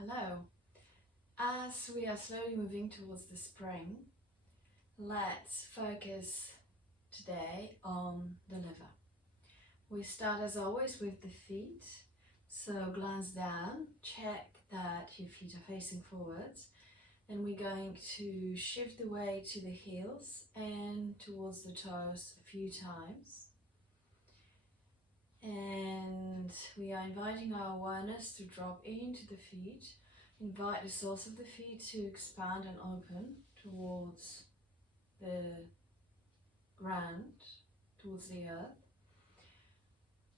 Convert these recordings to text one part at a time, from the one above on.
Hello. As we are slowly moving towards the spring, let's focus today on the liver. We start as always with the feet. So glance down, check that your feet are facing forwards, and we're going to shift the weight to the heels and towards the toes a few times. And we are inviting our awareness to drop into the feet. Invite the soles of the feet to expand and open towards the ground, towards the earth.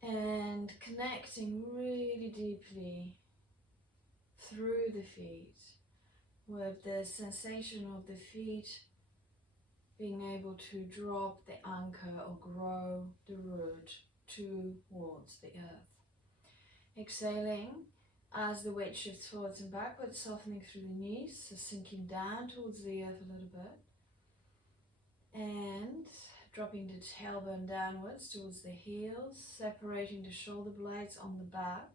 And connecting really deeply through the feet with the sensation of the feet being able to drop the anchor or grow the root towards the earth. Exhaling as the weight shifts forwards and backwards, softening through the knees, so sinking down towards the earth a little bit. And dropping the tailbone downwards towards the heels, separating the shoulder blades on the back.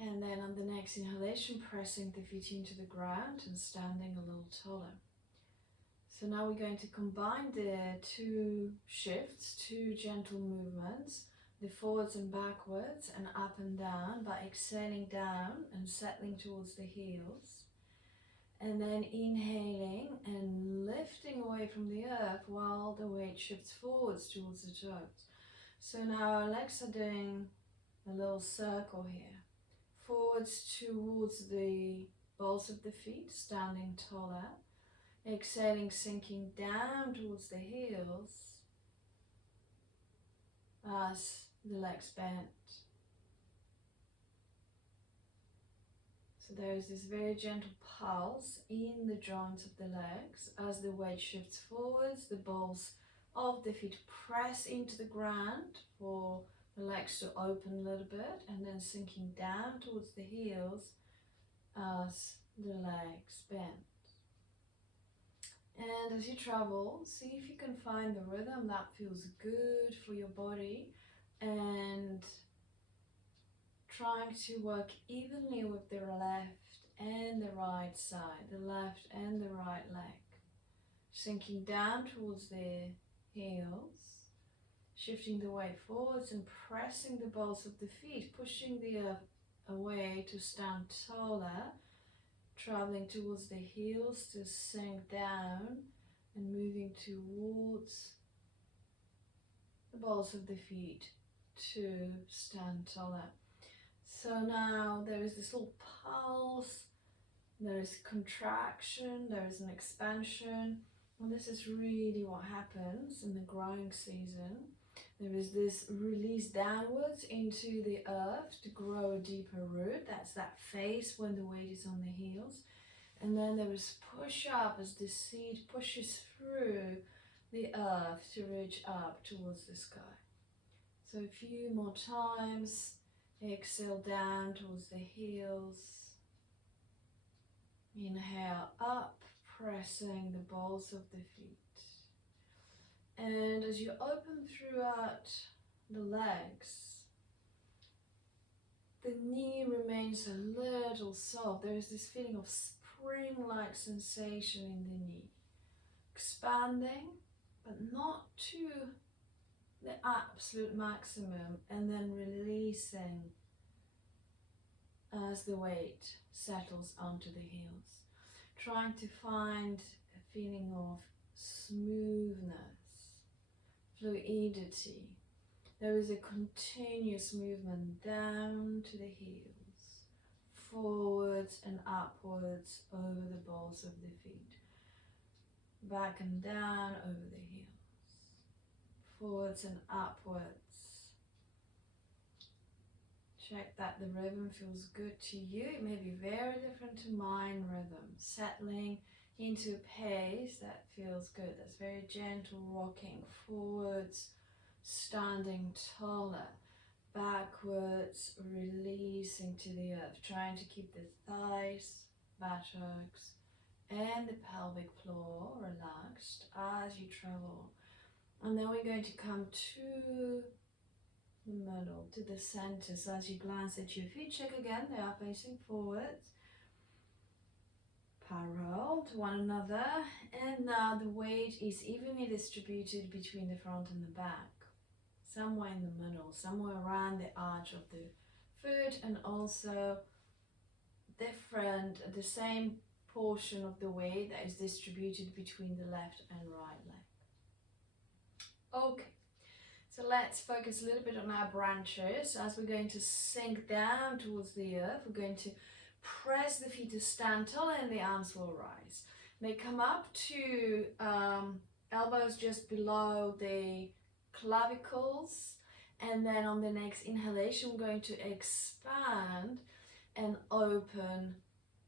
And then on the next inhalation, pressing the feet into the ground and standing a little taller. So now we're going to combine the two shifts, two gentle movements, the forwards and backwards and up and down, by exhaling down and settling towards the heels. And then inhaling and lifting away from the earth while the weight shifts forwards towards the toes. So now our legs are doing a little circle here. Forwards towards the balls of the feet, standing taller. Exhaling, sinking down towards the heels as the legs bend. So there is this very gentle pulse in the joints of the legs as the weight shifts forwards. The balls of the feet press into the ground for the legs to open a little bit, and then sinking down towards the heels as the legs bend. And as you travel, see if you can find the rhythm that feels good for your body, and trying to work evenly with the left and the right side, the left and the right leg. Sinking down towards the heels, shifting the weight forwards and pressing the balls of the feet, pushing the earth away to stand taller, traveling towards the heels to sink down and moving towards the balls of the feet to stand taller. So now there is this little pulse, there is contraction, there is an expansion, and this is really what happens in the growing season. There is this release downwards into the earth to grow a deeper root. That's that phase when the weight is on the heels. And then there is push up as the seed pushes through the earth to reach up towards the sky. So a few more times. Exhale down towards the heels. Inhale up, pressing the balls of the feet. And as you open throughout the legs, the knee remains a little soft. There is this feeling of spring-like sensation in the knee. Expanding, but not to the absolute maximum, and then releasing as the weight settles onto the heels. Trying to find a feeling of smoothness, fluidity. There is a continuous movement down to the heels, forwards and upwards over the balls of the feet, back and down over the heels, forwards and upwards. Check that the rhythm feels good to you. It may be very different to mine rhythm. Settling into a pace that feels good. That's very gentle rocking. Forwards, standing taller. Backwards, releasing to the earth. Trying to keep the thighs, buttocks, and the pelvic floor relaxed as you travel. And then we're going to come to the middle to the center. So as you glance at your feet, check again, they are facing forwards, parallel to one another, and now the weight is evenly distributed between the front and the back, somewhere in the middle, somewhere around the arch of the foot, and also the same portion of the weight that is distributed between the left and right leg. Okay, so let's focus a little bit on our branches. As we're going to sink down towards the earth, we're going to press the feet to stand tall and the arms will rise. They come up to elbows just below the clavicles, and then on the next inhalation we're going to expand and open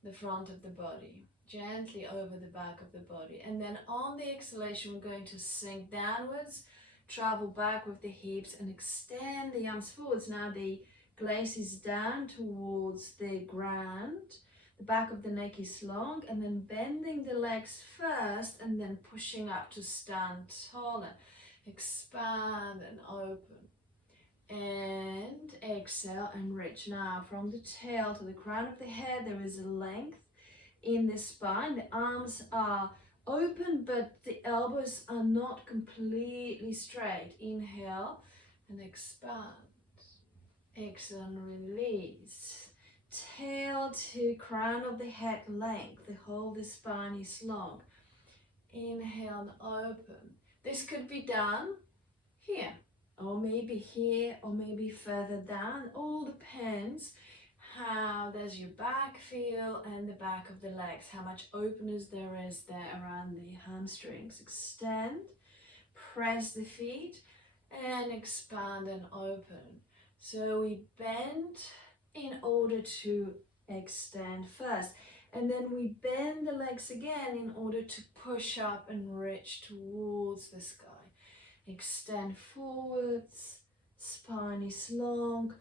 the front of the body, gently over the back of the body, and then on the exhalation we're going to sink downwards, travel back with the hips and extend the arms forwards. Now the gaze is down towards the ground, the back of the neck is long, and then bending the legs first and then pushing up to stand taller. Expand and open. And exhale and reach. Now from the tail to the crown of the head there is a length in the spine. The arms are open but the elbows are not completely straight. Inhale and expand. Exhale and release. Tail to crown of the head length. The whole the spine is long. Inhale and open. This could be done here, or maybe here, or maybe further down. All depends how does your back feel and the back of the legs, how much openness there is there around the hamstrings. Extend, press the feet and expand and open. So we bend in order to extend first, and then we bend the legs again in order to push up and reach towards the sky. Extend forwards, spine is long,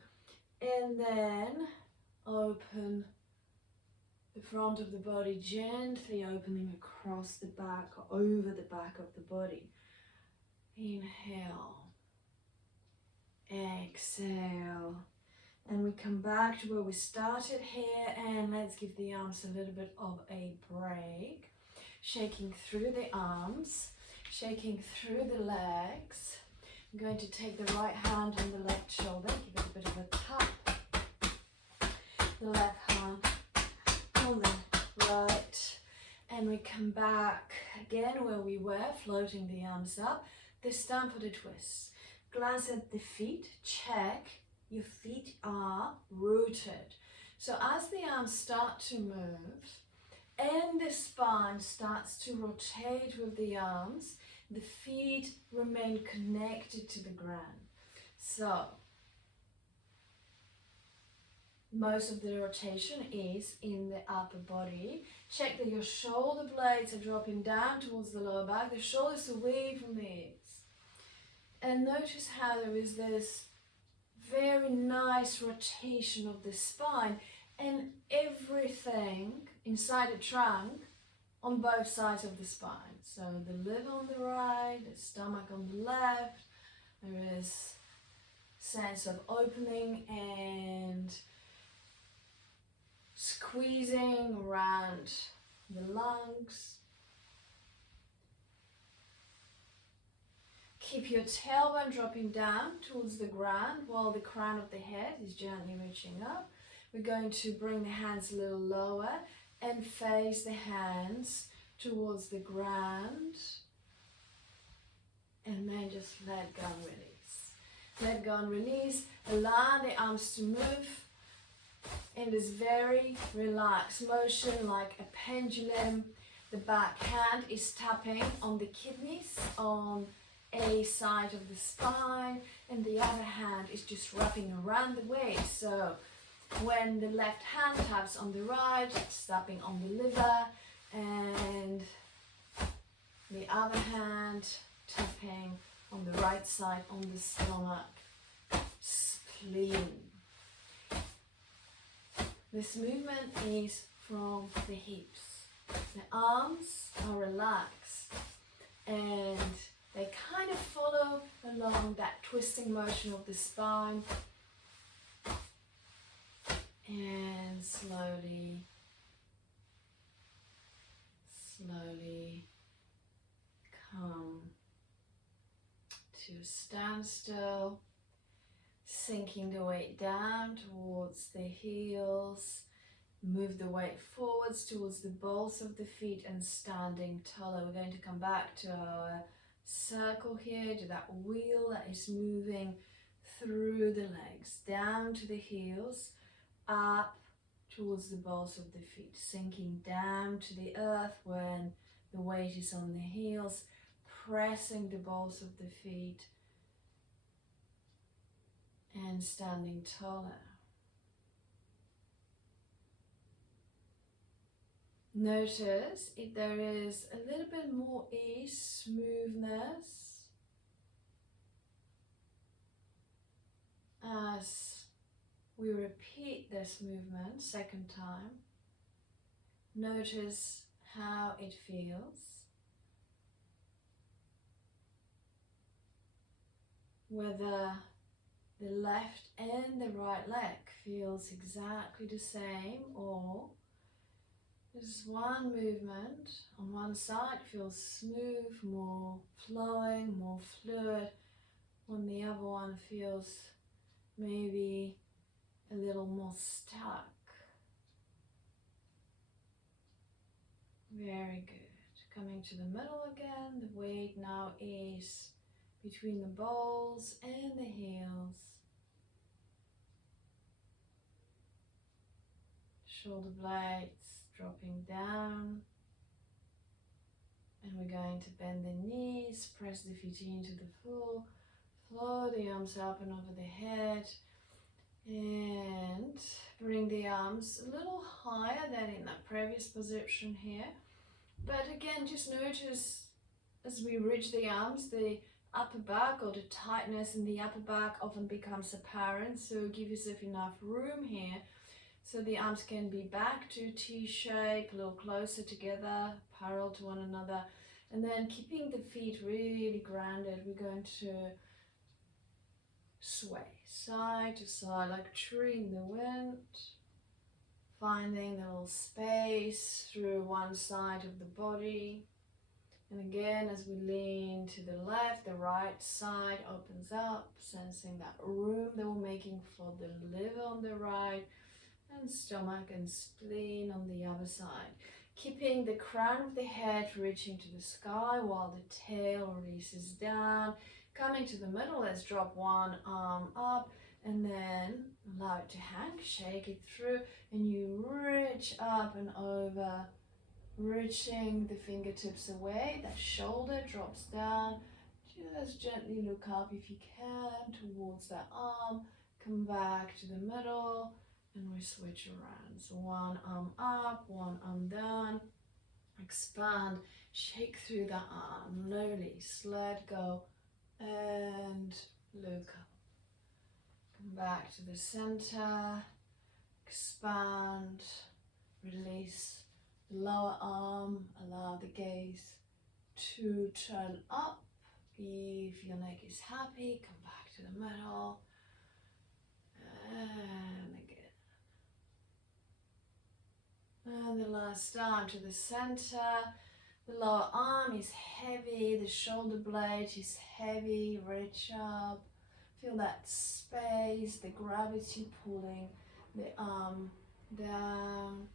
and then open the front of the body, gently opening across the back, over the back of the body. Inhale, exhale, and we come back to where we started here, and let's give the arms a little bit of a break. Shaking through the arms, shaking through the legs. I'm going to take the right hand on the left shoulder, give it a bit of a tap. The left hand on the right, and we come back again where we were, floating the arms up. This time for the twist. Glance at the feet, check your feet are rooted. So as the arms start to move and the spine starts to rotate with the arms, the feet remain connected to the ground. So most of the rotation is in the upper body. Check that your shoulder blades are dropping down towards the lower back, the shoulders away from the hips. And notice how there is this very nice rotation of the spine and everything inside the trunk on both sides of the spine. So the liver on the right, the stomach on the left. There is sense of opening and squeezing around the lungs. Keep your tailbone dropping down towards the ground while the crown of the head is gently reaching up. We're going to bring the hands a little lower and face the hands towards the ground. And then just let go and release. Let go and release. Allow the arms to move in this very relaxed motion like a pendulum. The back hand is tapping on the kidneys, on a side of the spine, and the other hand is just wrapping around the waist. So when the left hand taps on the right, it's tapping on the liver, and the other hand tapping on the right side on the stomach, spleen. This movement is from the hips. The arms are relaxed and They kind of follow along that twisting motion of the spine. And slowly, slowly come to a standstill, sinking the weight down towards the heels. Move the weight forwards towards the balls of the feet and standing taller. We're going to come back to our circle here, to that wheel that is moving through the legs, down to the heels, up towards the balls of the feet, sinking down to the earth when the weight is on the heels, pressing the balls of the feet and standing taller. Notice if there is a little bit more ease, smoothness, as we repeat this movement second time. Notice how it feels, whether the left and the right leg feels exactly the same, or there's one movement on one side feels smooth, more flowing, more fluid, when the other one feels maybe a little more stuck. Very good. Coming to the middle again, the weight now is between the balls and the heels. Shoulder blades dropping down, and we're going to bend the knees, press the feet into the floor, flow the arms up and over the head, and bring the arms a little higher than in that previous position here. But again, just notice as we reach the arms, the upper back or the tightness in the upper back often becomes apparent, so give yourself enough room here so the arms can be back to T-shape, a little closer together, parallel to one another. And then keeping the feet really grounded, we're going to sway side to side like a tree in the wind, finding a little space through one side of the body. And again, as we lean to the left, the right side opens up, sensing that room that we're making for the liver on the right, and stomach and spleen on the other side. Keeping the crown of the head reaching to the sky while the tail releases down. Coming to the middle, let's drop one arm up and then allow it to hang, shake it through, and you reach up and over, reaching the fingertips away. That shoulder drops down. Just gently look up if you can towards that arm. Come back to the middle. And we switch around. So one arm up, one arm down. Expand, shake through the arm, release, let go, and look up. Come back to the center, expand, release the lower arm, allow the gaze to turn up. If your neck is happy, come back to the middle, and again. And the last arm to the center. The lower arm is heavy, the shoulder blade is heavy, reach up. Feel that space, the gravity pulling the arm down.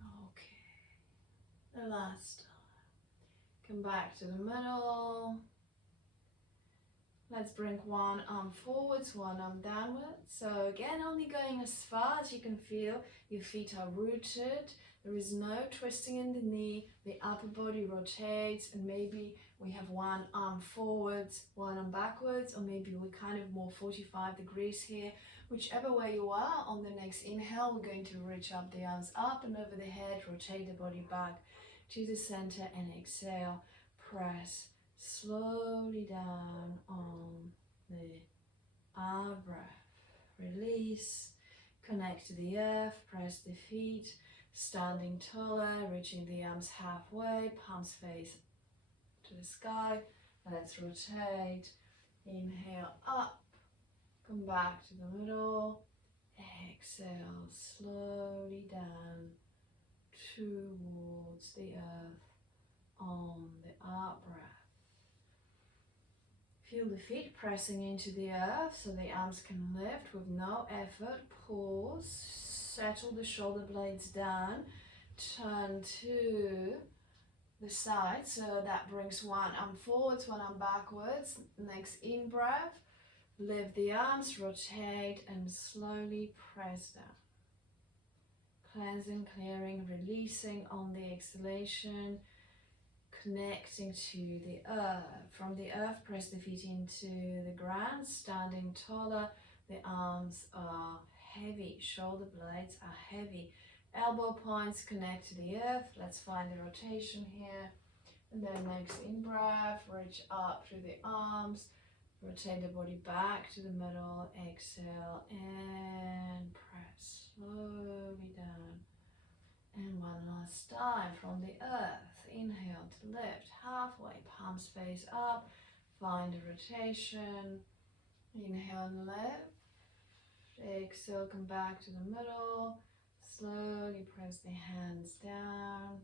Okay. The last arm. Come back to the middle. Let's bring one arm forwards, one arm downwards. So again, only going as far as you can feel. Your feet are rooted. There is no twisting in the knee. The upper body rotates, and maybe we have one arm forwards, one arm backwards, or maybe we're kind of more 45 degrees here. Whichever way you are, on the next inhale, we're going to reach up the arms up and over the head, rotate the body back to the center, and exhale, press slowly down on the out breath. Release, connect to the earth, press the feet, standing taller, reaching the arms halfway, palms face to the sky. Let's rotate. Inhale up, come back to the middle. Exhale slowly down towards the earth on the out breath. Feel the feet pressing into the earth so the arms can lift with no effort. Pause, settle the shoulder blades down, turn to the side, so that brings one arm forwards, one arm backwards. Next in breath, lift the arms, rotate and slowly press down. Cleansing, clearing, releasing on the exhalation, connecting to the earth. From the earth, press the feet into the ground, standing taller. The arms are heavy, shoulder blades are heavy. Elbow points connect to the earth. Let's find the rotation here. And then next in breath, reach up through the arms, rotate the body back to the middle, exhale and press slowly down. And one last time from the earth, inhale to lift, halfway, palms face up, find a rotation, inhale and lift, exhale, come back to the middle, slowly press the hands down,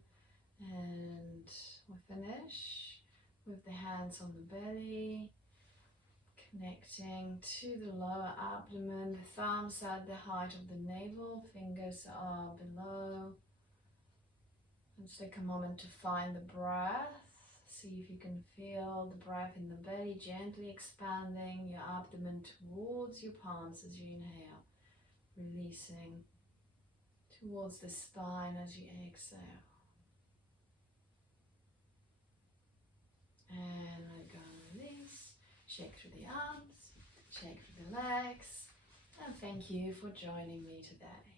and we finish with the hands on the belly, connecting to the lower abdomen, the thumbs at the height of the navel, fingers are below. Let's take a moment to find the breath. See if you can feel the breath in the belly, gently expanding your abdomen towards your palms as you inhale, releasing towards the spine as you exhale. And let go and release. Shake through the arms, shake through the legs, and thank you for joining me today.